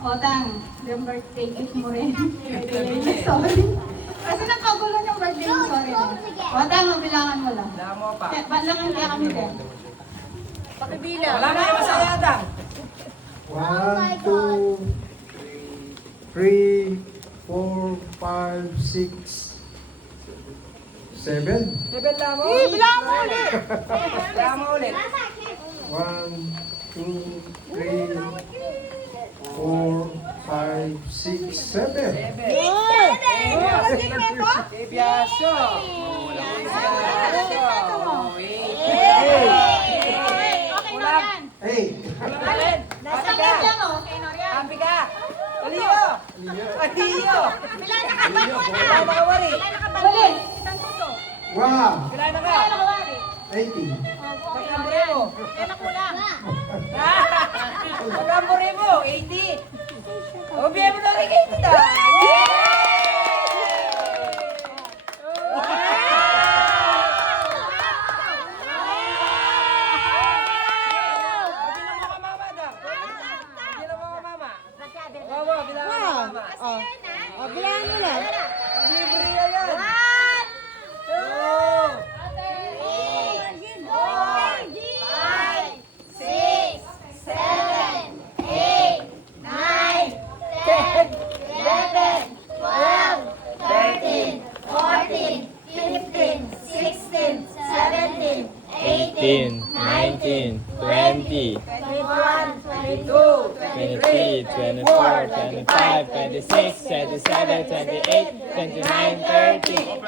Otang, yung birthday gift mo rin. Sorry. Kasi nakagulo yung birthday mo, sorry. Otang, mabilangan mo lang. Bilangan mo pa. Balangan kaya kami din. Pakibilang. Wala na yung masaya, Dang. 1, 2, 3, 4, 5, 6, 7. Bilang mo. Bilang mo ulit. Bilang mo ulit. 1, 2, 3, 4, 5, 6, 7. Kay Biasyo. Okay na yan. Hey! Nasa kanya mo, kay Norian. Happy ka. Aliyo. Aliyo. Wala makawari. Bali. Isang puso. Wow! Kailan na ka? Kaya nakawari. 80. Pagkambure mo. Kailan kulang. Pagkambure mo. 80. O, biya mo na rin kayo ito. Bilang mo lang. Eighteen, 19, 20, 23, 24, 25, 26, 27, 28, 29, 30,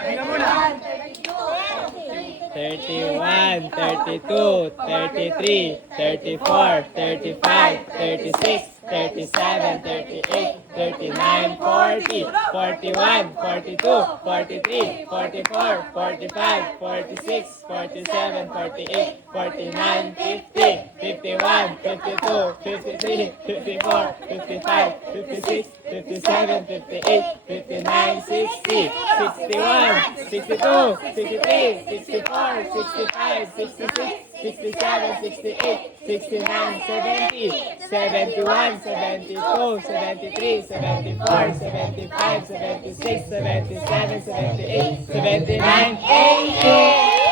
31, 32, 33, 34, 35, 36, 37, 38, 39, 40, 41, 42, 43, 44, 45, 46, 47, 48, 49, 50, 51, 52, 53, 54, 55, 56, 57, 58, 59, 60, 61, 62, 63, 64, 65, 66, 67, 68, 69, 70, 71, 72, 73, 74, 75, 76, 77, 78, 79, 80!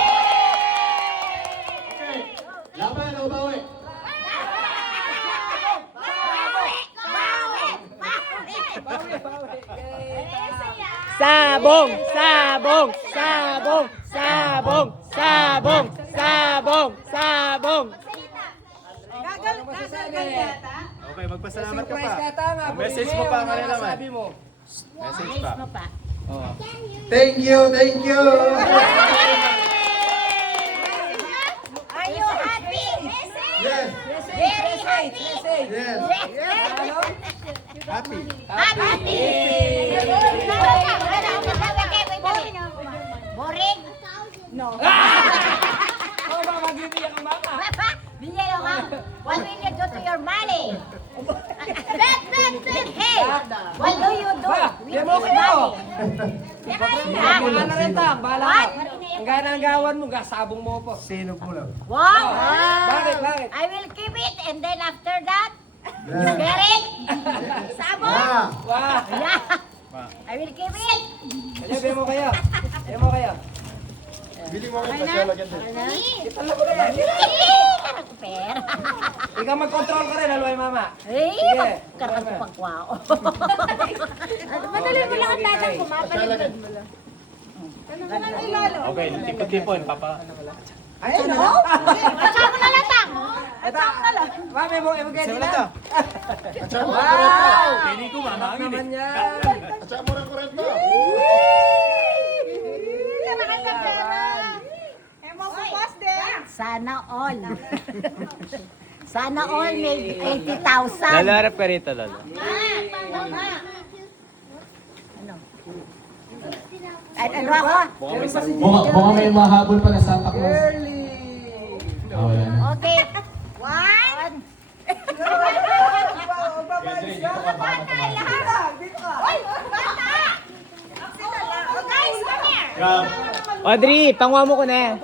Laban o bawi? Sabong! Sabong! Sabong! Sabong! Sabong! Sabong! Sabong! Okay, magpasalamat ka Surprise pa. ka tanga. Message mo pa ang kanila man. Sabi mo. Message pa. Thank you, thank you! Are you happy? Yes, Very happy. yes. Ano? Happy. Happy. Boring? No. Oh, baka magbibiyak ang mama. Bigyan ako. What will you do to your money? Hey, what do you do Ba, with demo this kayo. money? Bahala na rin tang. Bahala What? ka. Ang gana ang gawan mo, gasabong mo po. Sino po lang? Wow. Bakit? Bakit? I will keep it and then after that, you Yeah. get it? Sabon? Wow! Wah! Yeah. I will keep it. Kaya, bemo kayo. Bemo kayo. Bili mo kayo pasyalagan din. Italo ko rin. Pera. Ikaw mag-control ka rin, haluay mama. Eh, Sige. karang ko pagkwao. Madali mo lang ang tatang ko, mapalipad mo lang. Okay, tipon-tipon, papa. Ay, ano? Kasama na lang tang. Ito, ma, bemo, bemo kayo Wala din to. Wow! Pili ko, mamangin Naman eh. yan. Atsa mo rin ko rin to. Sana all. Sana all may 80,000. Lalo, harap ka rito, Lalo. Ano ako? Mukhang may mahabol pa na Santa Claus. Early. Ah, wala na. Okay. One. Audrey, pangwa mo ko na.